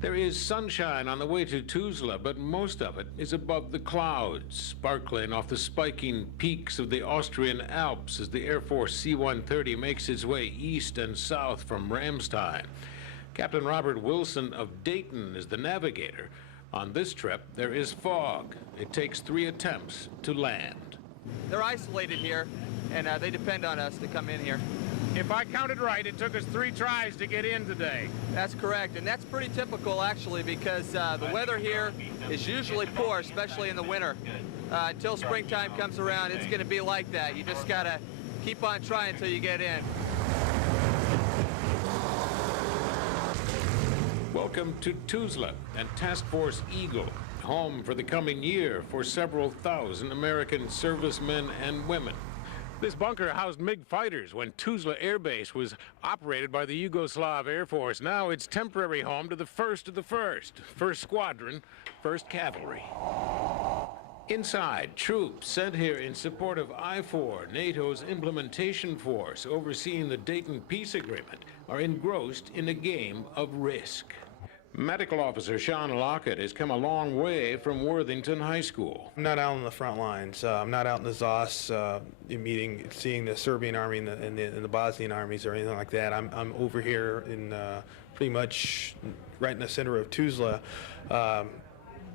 There is sunshine on the way to Tuzla, but most of it is above the clouds, sparkling off the spiking peaks of the Austrian Alps as the Air Force C-130 makes its way east and south from Ramstein. Captain Robert Wilson of Dayton is the navigator. On this trip, there is fog. It takes 3 attempts to land. They're isolated here, and they depend on us to come in here. If I counted right, it took us 3 tries to get in today. That's correct, and that's pretty typical, actually, because the weather here is usually poor, especially in the winter. Until springtime comes around, it's going to be like that. You just got to keep on trying until you get in. Welcome to Tuzla and Task Force Eagle, home for the coming year for several thousand American servicemen and women. This bunker housed MiG fighters when Tuzla Air Base was operated by the Yugoslav Air Force. Now it's temporary home to the 1st of the 1st Squadron, 1st Cavalry. Inside, troops sent here in support of I-4, NATO's implementation force overseeing the Dayton Peace Agreement, are engrossed in a game of risk. Medical Officer Sean Lockett has come a long way from Worthington High School. I'm not out on the front lines. I'm not out in the ZOS seeing the Serbian army and the Bosnian armies or anything like that. I'm over here in pretty much right in the center of Tuzla,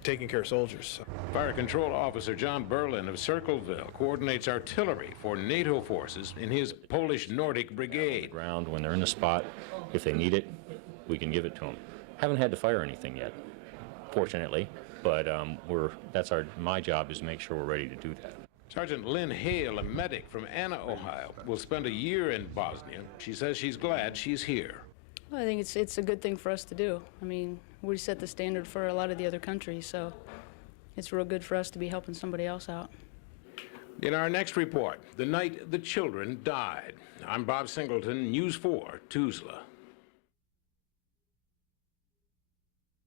taking care of soldiers. Fire Control Officer John Berlin of Circleville coordinates artillery for NATO forces in his Polish Nordic Brigade. Ground when they're in the spot, if they need it, we can give it to them. Haven't had to fire anything yet, fortunately, but my job is to make sure we're ready to do that. Sergeant Lynn Hale, a medic from Anna, Ohio, will spend a year in Bosnia. She says she's glad she's here. Well, I think it's a good thing for us to do. I mean, we set the standard for a lot of the other countries, so it's real good for us to be helping somebody else out. In our next report, the night the children died. I'm Bob Singleton, News 4, Tuzla.